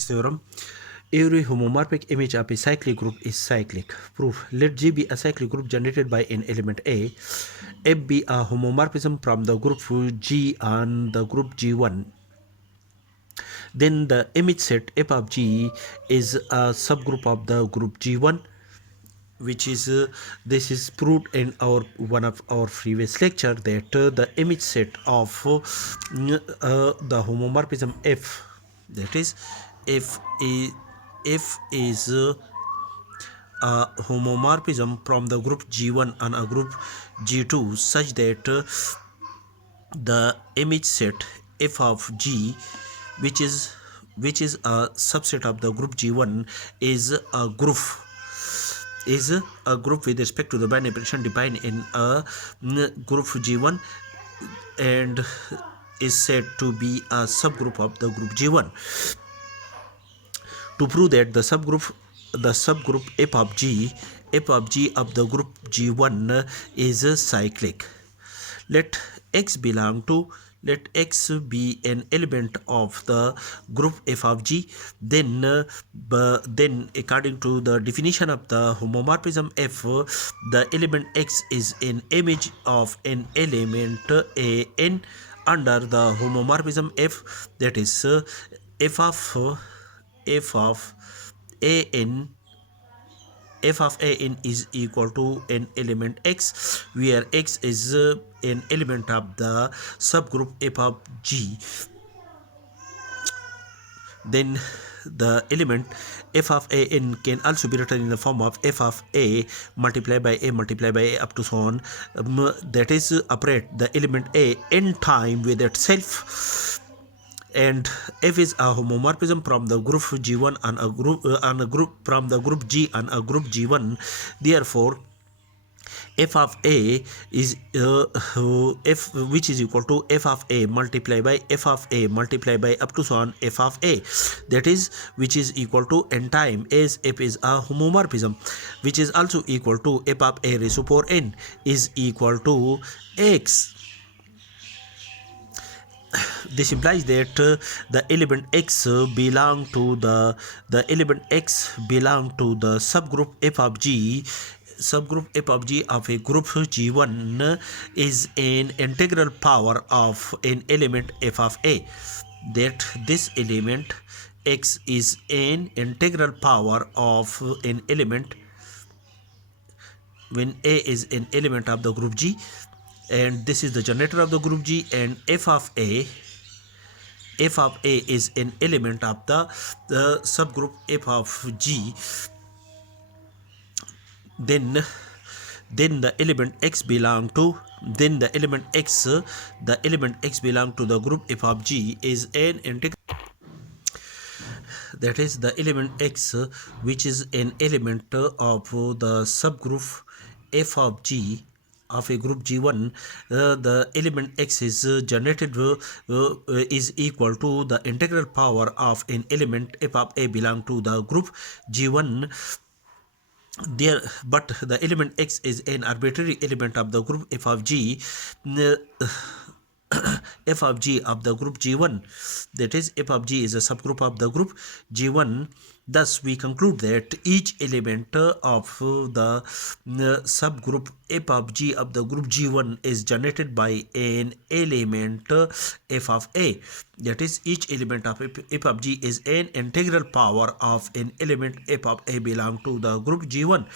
theorem. Every homomorphic image of a cyclic group is cyclic. Proof. Let G be a cyclic group generated by an element A. F be a homomorphism from the group G on the group G1. Then the image set F of G is a subgroup of the group G1, which is this is proved in our one of our previous lecture that the image set of the homomorphism F, that is F is a homomorphism from the group G1 and a group G2 such that the image set F of G, which is a subset of the group G1, is a group with respect to the binary operation defined in a group G1 and is said to be a subgroup of the group G1. To prove that the subgroup F of G of the group G1 is cyclic, let X be an element of the group F of G. Then according to the definition of the homomorphism F, the element X is an image of an element An under the homomorphism F, that is F of An is equal to an element X, where X is an element of the subgroup F of G. Then the element F of An can also be written in the form of F of A multiplied by A multiplied by A up to so on. That is operate the element A in time with itself. And F is a homomorphism from the group G1 and a group from the group G and a group G1. Therefore, F of A is F, which is equal to F of A multiplied by F of A multiplied by up to so on F of A, that is which is equal to n time, as F is a homomorphism, which is also equal to F of A raised to power n is equal to X. This implies that the element X belong to the subgroup F of G. Subgroup F of G of a group G1 is an integral power of an element F of A. That this element X is an integral power of an element when A is an element of the group G, and this is the generator of the group G, and F of A is an element of the subgroup F of G. Then the element X belong to the element X belong to the group F of G is an integral, that is the element X, which is an element of the subgroup F of G of a group G1. The element X is generated is equal to the integral power of an element F of A belong to the group G1. There, but the element X is an arbitrary element of the group F of G. F of G of the group G1, that is F of G is a subgroup of the group G1. Thus we conclude that each element of the subgroup F of G of the group G1 is generated by an element F of A, that is each element of F of G is an integral power of an element F of A belong to the group G1.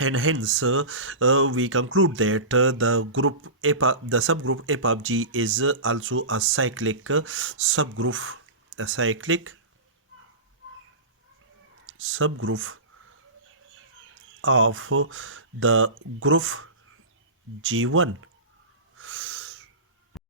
And hence we conclude that the subgroup F of G is also a cyclic subgroup of the group G1.